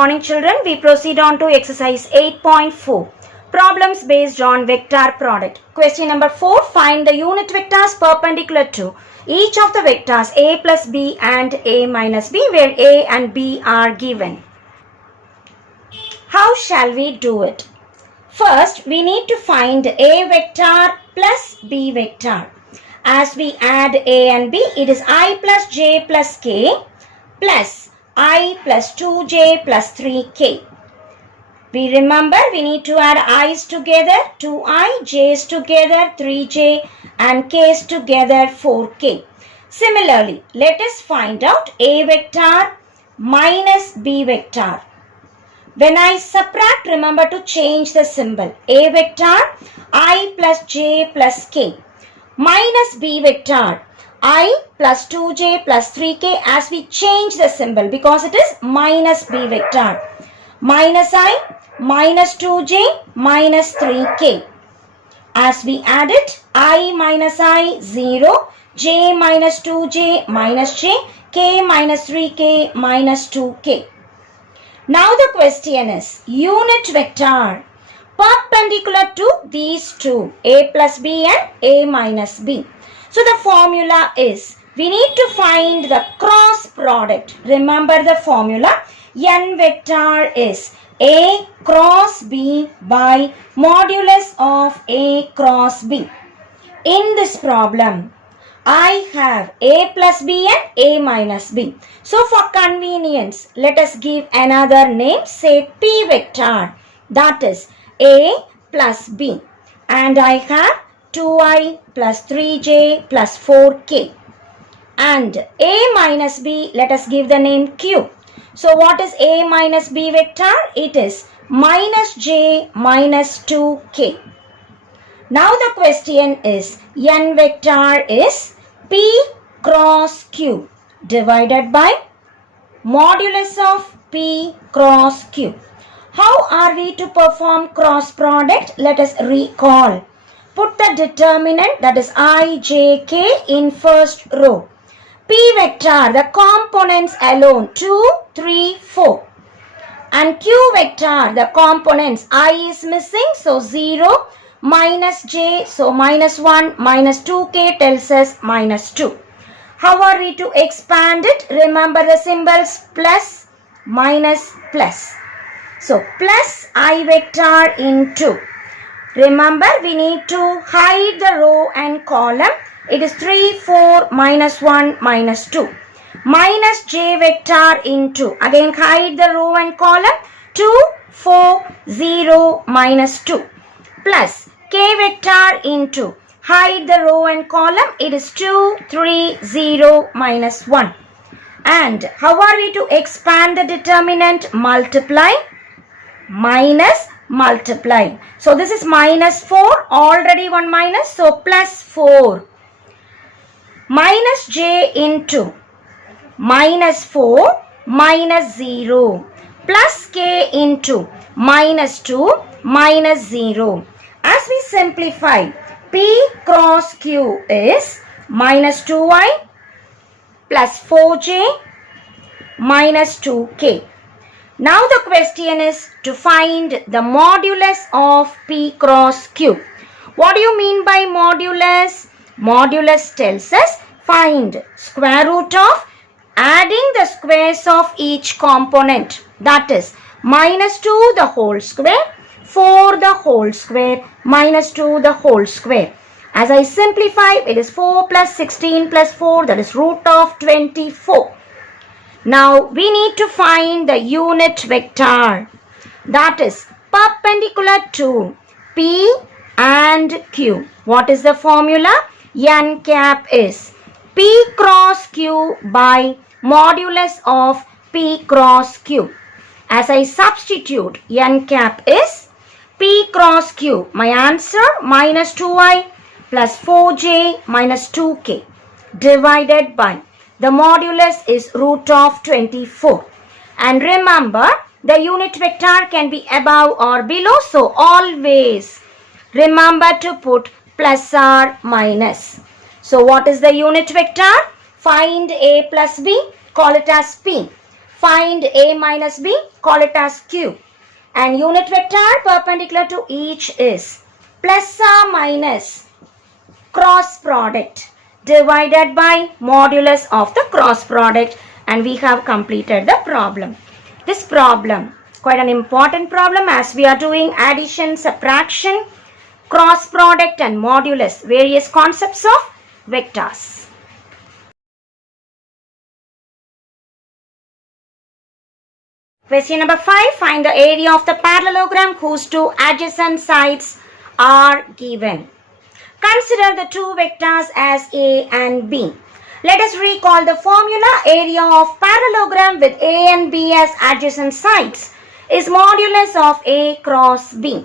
morning children. We proceed on to exercise 8.4. Problems based on vector product. Question number 4. Find the unit vectors perpendicular to each of the vectors a plus b and a minus b where a and b are given. How shall we do it? First, we need to find a vector plus b vector. As we add a and b, it is I plus j plus k plus I plus 2j plus 3k. We remember we need to add i's together, 2i, j's together, 3j and k's together, 4k. Similarly, let us find out a vector minus b vector. When I subtract, remember to change the symbol. A vector, I plus j plus k. Minus b vector, I plus 2j plus 3k, as we change the symbol because it is minus b vector. Minus I, minus 2j, minus 3k. As we add it, I minus I, 0, j minus 2j, minus j, k minus 3k, minus 2k. Now the question is, unit vector perpendicular to these two, a plus b and a minus b. So the formula is, we need to find the cross product. Remember the formula, n vector is a cross b by modulus of a cross b. In this problem, I have a plus b and a minus b. So for convenience, let us give another name, say p vector, that is a plus b, and I have 2i plus 3j plus 4k, and a minus b, let us give the name q. So what is a minus b vector? It is minus j minus 2k. Now the question is, n vector is p cross q divided by modulus of p cross q. How are we to perform cross product? Let us recall. Put the determinant, that is I, j, k in first row. P vector, the components alone, 2, 3, 4. And q vector, the components, I is missing, so 0, minus j, so minus 1, minus 2k tells us minus 2. How are we to expand it? Remember the symbols plus, minus, plus. So plus I vector into, remember we need to hide the row and column. It is 3, 4, minus 1, minus 2. Minus j vector into, again hide the row and column, 2, 4, 0, minus 2. Plus k vector into, hide the row and column, it is 2, 3, 0, minus 1. And how are we to expand the determinant? Multiply, minus, multiply. So this is minus 4, already one minus, so plus 4. Minus j into minus 4, minus 0. Plus k into minus 2, minus 0. As we simplify, p cross q is minus 2i plus 4j minus 2k. Now the question is to find the modulus of p cross q. What do you mean by modulus? Modulus tells us find square root of adding the squares of each component. That is minus 2 the whole square, 4 the whole square, minus 2 the whole square. As I simplify, it is 4 plus 16 plus 4, that is root of 24. Now we need to find the unit vector, that is perpendicular to p and q. What is the formula? N cap is p cross q by modulus of p cross q. As I substitute, n cap is p cross q. My answer, minus 2i plus 4j minus 2k divided by the modulus is root of 24. And remember, the unit vector can be above or below, so always remember to put plus or minus. So what is the unit vector? Find a plus b, call it as p. Find A minus B, call it as Q. And unit vector perpendicular to each is plus or minus cross product divided by modulus of the cross product, and we have completed the problem. This problem, quite an important problem as we are doing addition, subtraction, cross product and modulus, various concepts of vectors. Question number 5. Find the area of the parallelogram whose two adjacent sides are given. Consider the two vectors as A and B. Let us recall the formula. Area of parallelogram with A and B as adjacent sides is modulus of A cross B.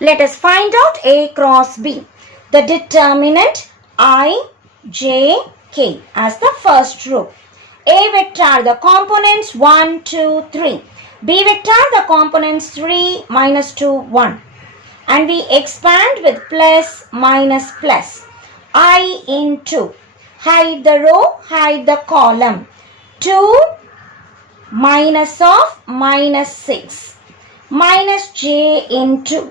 Let us find out A cross B. The determinant I, J, K as the first row. A vector, the components 1, 2, 3. B vector, the components 3, minus 2, 1. And we expand with plus, minus, plus. I into, hide the row, hide the column. 2 minus of minus 6. Minus j into,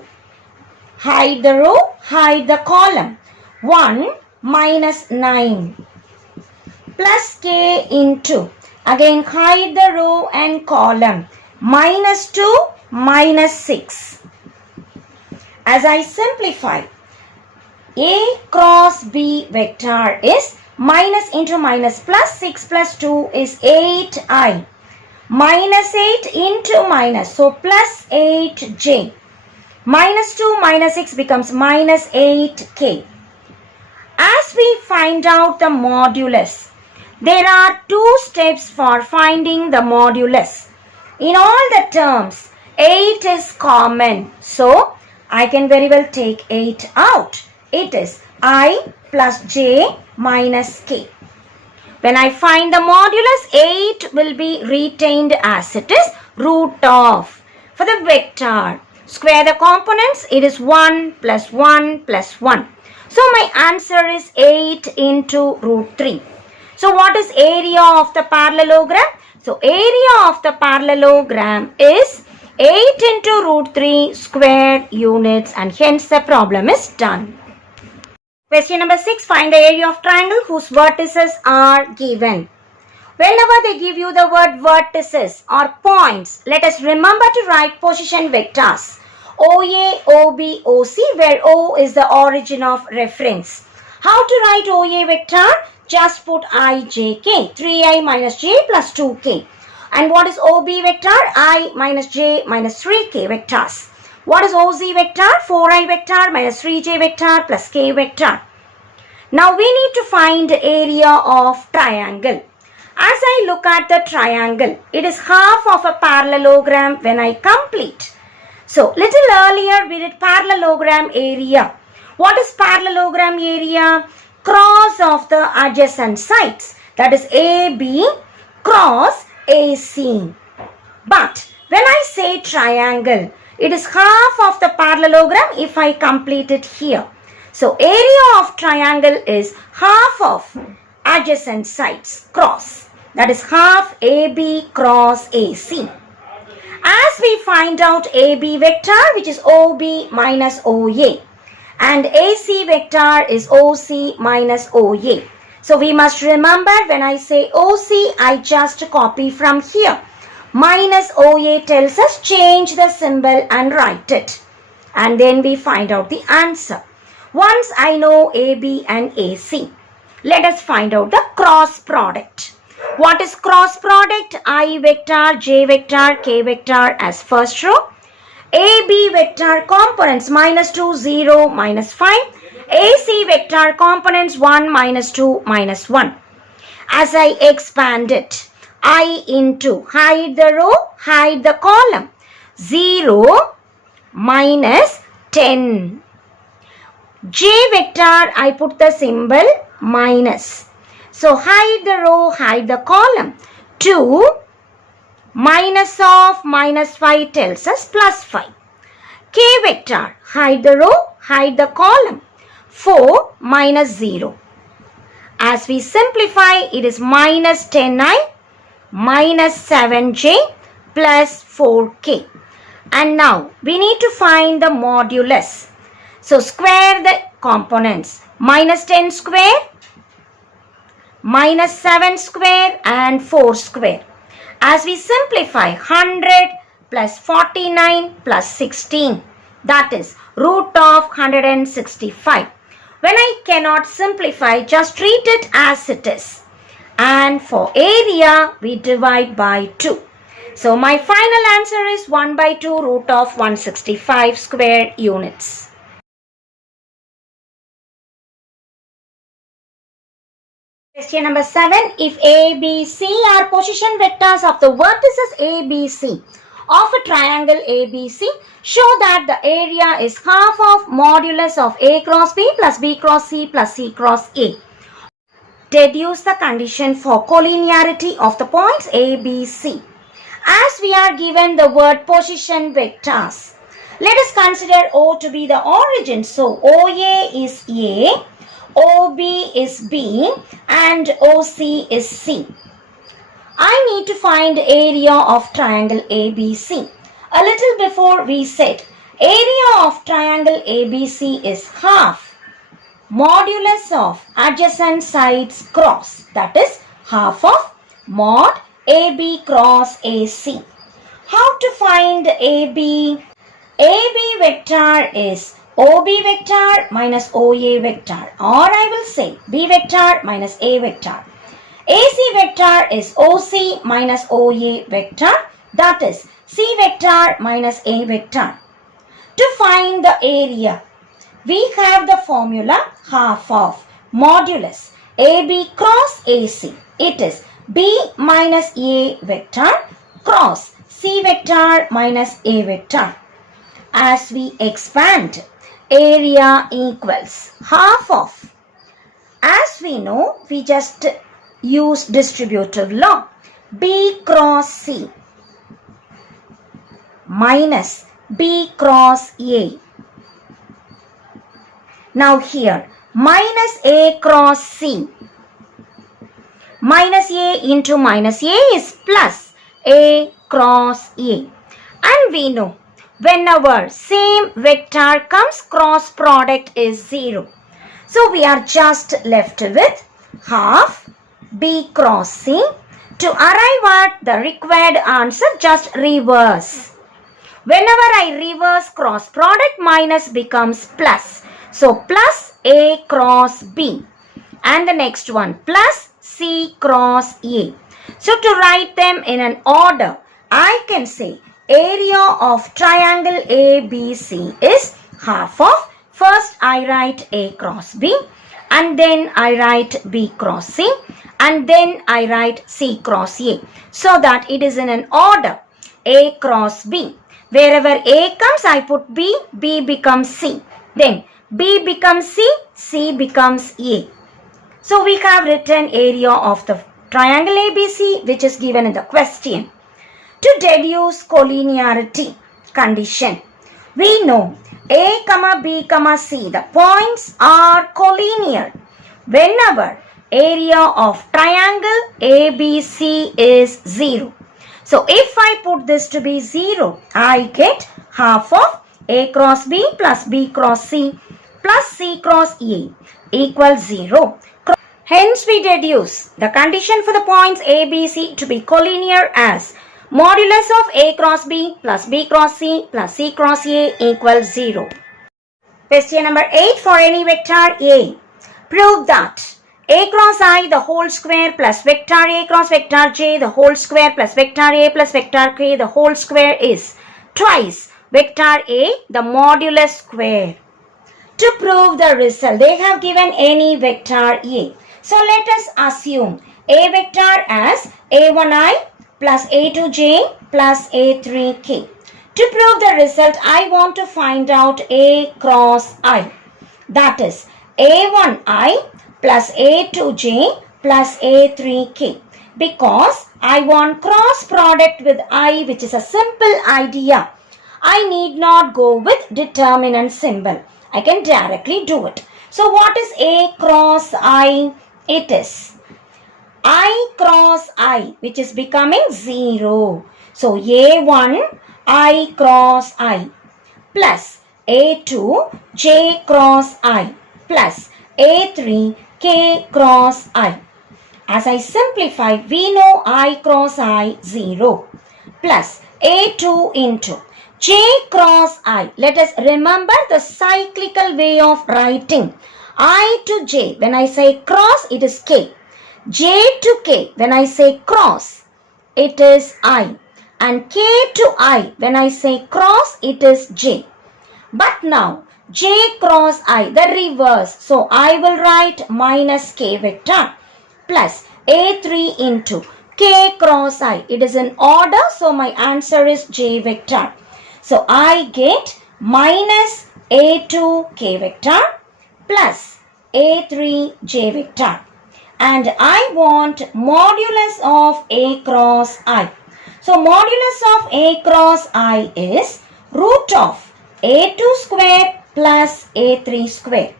hide the row, hide the column. 1 minus 9. Plus k into, again hide the row and column, minus 2, minus 6. As I simplify, A cross B vector is minus into minus plus 6 plus 2 is 8i. Minus 8 into minus, so plus 8j. Minus 2 minus 6 becomes minus 8k. As we find out the modulus, there are two steps for finding the modulus. In all the terms, 8 is common. So, I can very well take 8 out. It is I plus j minus k. When I find the modulus, 8 will be retained as it is root of. For the vector, square the components, it is 1 plus 1 plus 1. So, my answer is 8 into root 3. So, what is area of the parallelogram? So, area of the parallelogram is 8 into root 3 square units, and hence the problem is done. Question number 6. Find the area of triangle whose vertices are given. Whenever they give you the word vertices or points, let us remember to write position vectors. OA, OB, OC, where O is the origin of reference. How to write OA vector? Just put I, j, k. 3i minus j plus 2k. And what is OB vector? I minus j minus 3k vectors. What is OZ vector? 4i vector minus 3j vector plus k vector. Now we need to find the area of triangle. As I look at the triangle, it is half of a parallelogram when I complete. So, little earlier we did parallelogram area. What is parallelogram area? Cross of the adjacent sides. That is AB cross AC. But when I say triangle, it is half of the parallelogram if I complete it here. So, area of triangle is half of adjacent sides cross. That is half AB cross AC. As we find out AB vector, which is OB minus OA, and AC vector is OC minus OA. So we must remember, when I say OC, I just copy from here. Minus OA tells us change the symbol and write it. And then we find out the answer. Once I know AB and AC, let us find out the cross product. What is cross product? I vector, j vector, k vector as first row. AB vector components minus 2, 0, minus 5. AC vector components 1, minus 2, minus 1. As I expand it, I into, hide the row, hide the column. 0, minus 10. J vector, I put the symbol minus. So, hide the row, hide the column. 2 minus of minus 5 tells us plus 5. K vector, hide the row, hide the column. 4 minus 0. As we simplify, it is minus 10i minus 7j plus 4k. And now we need to find the modulus. So square the components. Minus 10 square, minus 7 square and 4 square. As we simplify, 100 plus 49 plus 16, that is root of 165. When I cannot simplify, just treat it as it is. And for area, we divide by 2. So my final answer is 1 by 2 root of 165 square units. Question number 7. If A, B, C are position vectors of the vertices A, B, C of a triangle ABC, show that the area is half of modulus of A cross B plus B cross C plus C cross A. Deduce the condition for collinearity of the points A, B, C. As we are given the word position vectors, let us consider O to be the origin. So OA is A, OB is B and OC is C. I need to find area of triangle ABC. A little before we said area of triangle ABC is half modulus of adjacent sides cross, that is half of mod AB cross AC. How to find AB? AB vector is OB vector minus OA vector, or I will say B vector minus A vector. AC vector is OC minus OA vector, that is C vector minus A vector. To find the area, we have the formula half of modulus AB cross AC. It is B minus A vector cross C vector minus A vector. As we expand, area equals half of. As we know, we just use distributive law. B cross C minus B cross A. Now here, minus A cross C. Minus A into minus A is plus A cross A. And we know, whenever same vector comes, cross product is 0. So we are just left with half B cross C. To arrive at the required answer, just reverse. Whenever I reverse cross product, minus becomes plus. So plus A cross B. And the next one, plus C cross A. So to write them in an order, I can say area of triangle ABC is half of, first I write A cross B and then I write B cross C and then I write C cross A, so that it is in an order A cross B. Wherever A comes, I put B, B becomes C, then B becomes C, C becomes A. So we have written area of the triangle ABC, which is given in the question. To deduce collinearity condition, we know A, B, C, the points are collinear whenever area of triangle ABC is 0. So if I put this to be 0, I get half of A cross B plus B cross C plus C cross A equals 0. Hence we deduce the condition for the points A, B, C to be collinear as modulus of A cross B plus B cross C plus C cross A equals 0. Question number 8. For any vector A, prove that A cross I the whole square plus vector A cross vector J the whole square plus vector A plus vector K the whole square is twice vector A the modulus square. To prove the result, they have given any vector A. So let us assume A vector as A1I plus A2J plus A3K. To prove the result, I want to find out A cross I. That is A1I plus A2J plus A3K. Because I want cross product with I, which is a simple idea. I need not go with determinant symbol. I can directly do it. So what is A cross I? It is I cross I, which is becoming 0. So A1 I cross I plus A2 J cross I plus A3 K cross I. As I simplify, we know I cross I 0 plus A2 into J cross I. Let us remember the cyclical way of writing. I to J, when I say cross, it is K. J to K, when I say cross, it is I. And K to I, when I say cross, it is J. But now, J cross I, the reverse. So, I will write minus K vector plus A3 into K cross I. It is in order, so my answer is J vector. So, I get minus A2 K vector plus A3 J vector. And I want modulus of A cross I. So, modulus of A cross I is root of A2 square plus A3 square.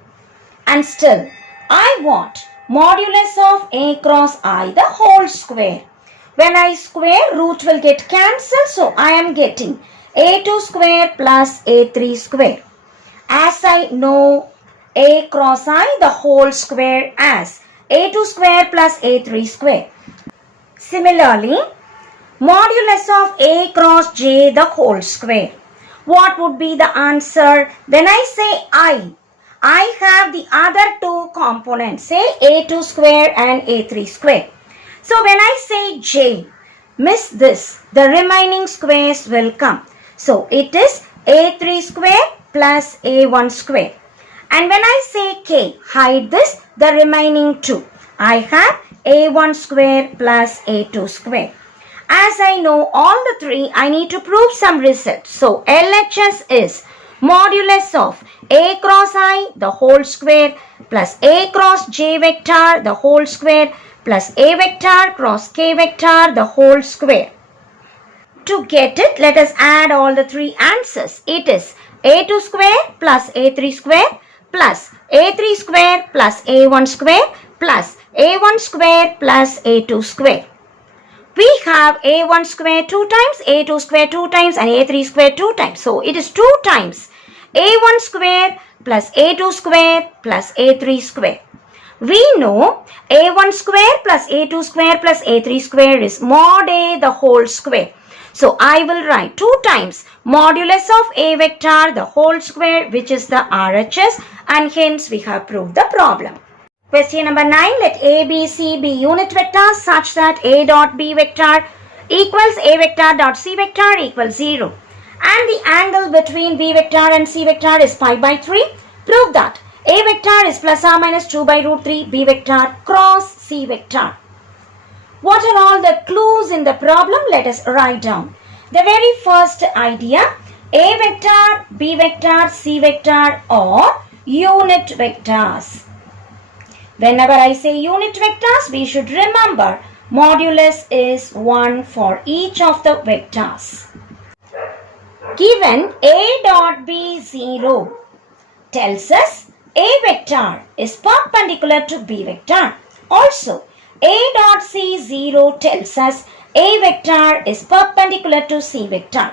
And still, I want modulus of A cross I the whole square. When I square, root will get cancelled. So, I am getting A2 square plus A3 square. As I know A cross I the whole square as A2 square plus A3 square. Similarly, modulus of A cross J the whole square. What would be the answer? When I say I have the other two components, say A2 square and A3 square. So when I say J, miss this, the remaining squares will come. So it is A3 square plus A1 square. And when I say K, hide this, the remaining two. I have A1 square plus A2 square. As I know all the three, I need to prove some results. So LHS is modulus of A cross I the whole square plus A cross J vector the whole square plus A vector cross K vector the whole square. To get it, let us add all the three answers. It is A2 square plus A3 square plus A3 square plus A1 square plus A1 square plus A2 square. We have A1 square 2 times, A2 square 2 times and A3 square 2 times. So it is 2 times A1 square plus A2 square plus A3 square. We know A1 square plus A2 square plus A3 square is mod A the whole square. So I will write 2 times modulus of A vector the whole square, which is the RHS, and hence we have proved the problem. Question number 9. Let A, B, C be unit vectors such that A dot B vector equals A vector dot C vector equals 0. And the angle between B vector and C vector is pi by 3. Prove that A vector is plus or minus 2 by root 3 B vector cross C vector. What are all the clues in the problem? Let us write down. The very first idea, A vector, B vector, C vector are unit vectors. Whenever I say unit vectors, we should remember modulus is 1 for each of the vectors. Given A dot B 0 tells us A vector is perpendicular to B vector. Also, A dot C 0 tells us A vector is perpendicular to C vector.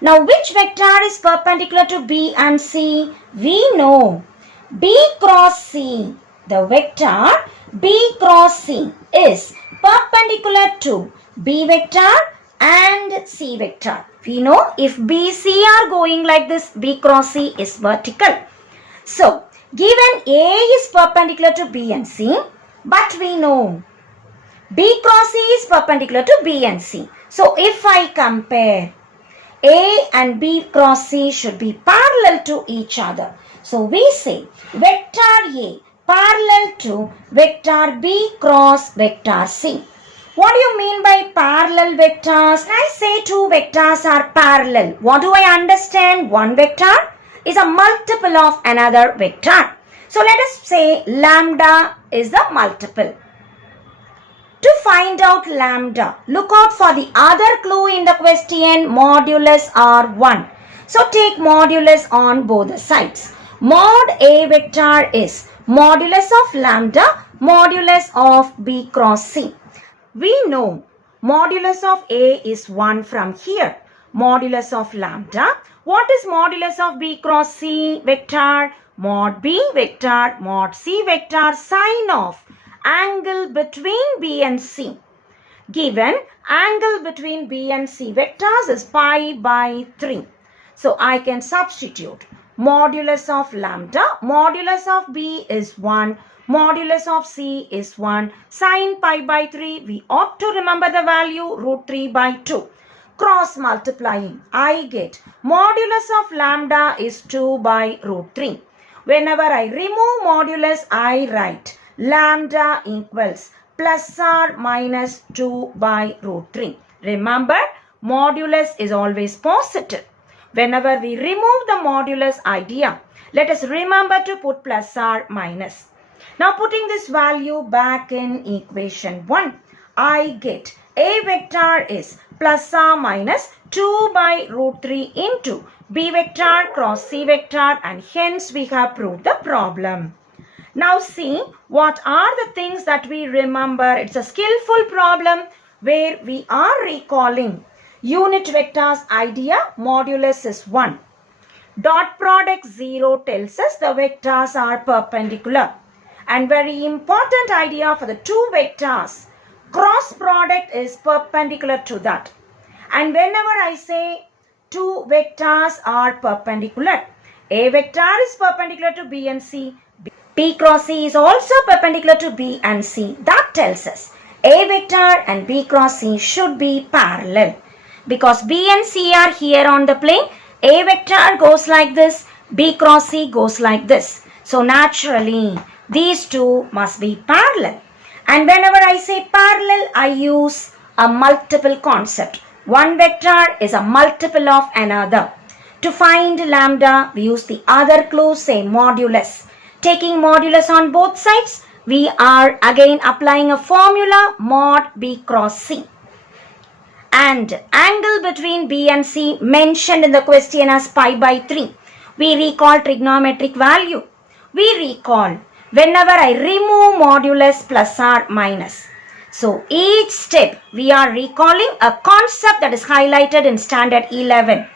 Now, which vector is perpendicular to B and C? We know B cross C. The vector B cross C is perpendicular to B vector and C vector. We know if B, C are going like this, B cross C is vertical. So, given A is perpendicular to B and C, but we know B cross C is perpendicular to B and C. So, if I compare A and B cross C should be parallel to each other. So, we say vector A parallel to vector B cross vector C. What do you mean by parallel vectors? When I say two vectors are parallel, what do I understand? One vector is a multiple of another vector. So let us say lambda is the multiple. To find out lambda, look out for the other clue in the question, modulus are 1. So take modulus on both the sides. Mod A vector is modulus of lambda modulus of B cross C. We know modulus of A is 1 from here. Modulus of lambda. What is modulus of B cross C vector? Mod B vector, mod C vector, sine of angle between B and C. Given angle between B and C vectors is pi by 3. So I can substitute modulus of lambda, modulus of B is 1, modulus of C is 1, sine pi by 3, we ought to remember the value root 3 by 2. Cross multiplying, I get modulus of lambda is 2 by root 3. Whenever I remove modulus, I write lambda equals plus or minus 2 by root 3. Remember, modulus is always positive. Whenever we remove the modulus idea, let us remember to put plus or minus. Now putting this value back in equation 1, I get A vector is plus or minus 2 by root 3 into B vector cross C vector, and hence we have proved the problem. Now see what are the things that we remember. It's a skillful problem where we are recalling unit vectors idea. Modulus is 1. Dot product 0 tells us the vectors are perpendicular. And very important idea for the two vectors, cross product is perpendicular to that. And whenever I say two vectors are perpendicular, A vector is perpendicular to B and C. B cross C is also perpendicular to B and C. That tells us A vector and B cross C should be parallel. Because B and C are here on the plane, A vector goes like this, B cross C goes like this. So naturally, these two must be parallel. And whenever I say parallel, I use a multiple concept. One vector is a multiple of another. To find lambda, we use the other clue, say modulus. Taking modulus on both sides, we are again applying a formula mod B cross C. And angle between B and C mentioned in the question as pi by 3. We recall trigonometric value. We recall whenever I remove modulus plus or minus. So each step we are recalling a concept that is highlighted in standard 11.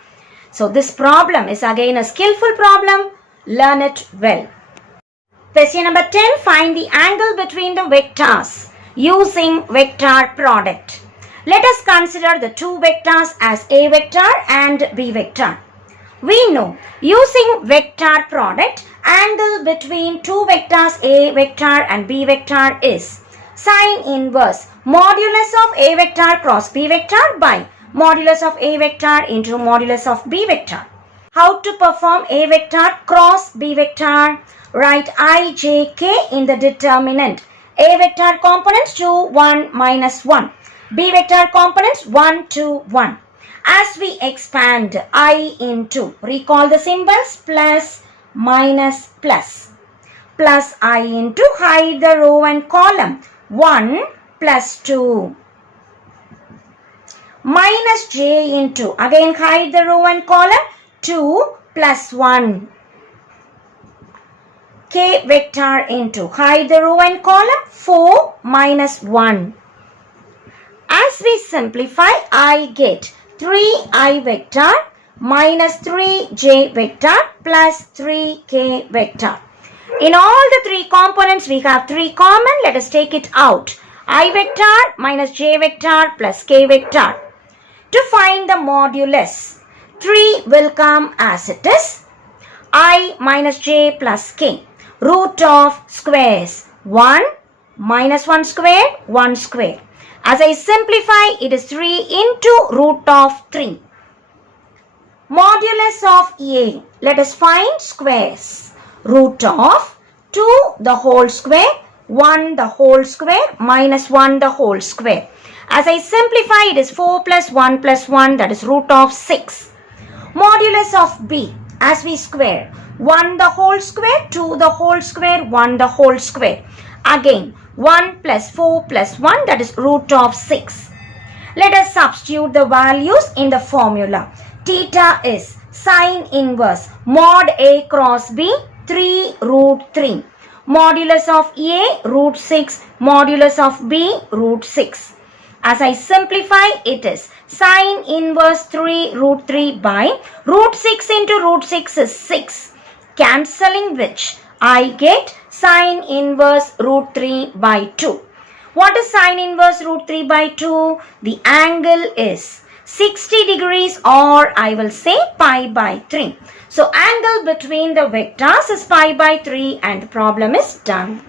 So this problem is again a skillful problem. Learn it well. Question number 10. Find the angle between the vectors using vector product. Let us consider the two vectors as A vector and B vector. We know using vector product, angle between two vectors A vector and B vector is sine inverse modulus of A vector cross B vector by modulus of A vector into modulus of B vector. How to perform A vector cross B vector? Write I, J, K in the determinant. A vector components 2, 1, minus 1. B vector components 1, 2, 1. As we expand I into, recall the symbols plus, minus, plus. Plus I into, hide the row and column. 1 plus 2. Minus J into, again hide the row and column. 2 plus 1. K vector into, hide the row and column. 4 minus 1. As we simplify, I get 3I vector minus 3J vector plus 3K vector. In all the three components, we have 3 common. Let us take it out. I vector minus J vector plus K vector. To find the modulus, 3 will come as it is. I minus J plus K. Root of squares. 1 minus 1 square, 1 square. As I simplify, it is 3 into root of 3. Modulus of A. Let us find squares. Root of 2 the whole square, 1 the whole square, minus 1 the whole square. As I simplify, it is 4 plus 1 plus 1, that is root of 6. Modulus of B. As we square, 1 the whole square, 2 the whole square, 1 the whole square. Again, 1 plus 4 plus 1, that is root of 6. Let us substitute the values in the formula. Theta is sine inverse mod A cross B 3 root 3. Modulus of A, root 6. Modulus of B, root 6. As I simplify, it is sine inverse 3 root 3 by root 6 into root 6 is 6. Cancelling which I get sine inverse root 3 by 2. What is sine inverse root 3 by 2? The angle is 60 degrees, or I will say pi by 3. So angle between the vectors is pi by 3 and the problem is done.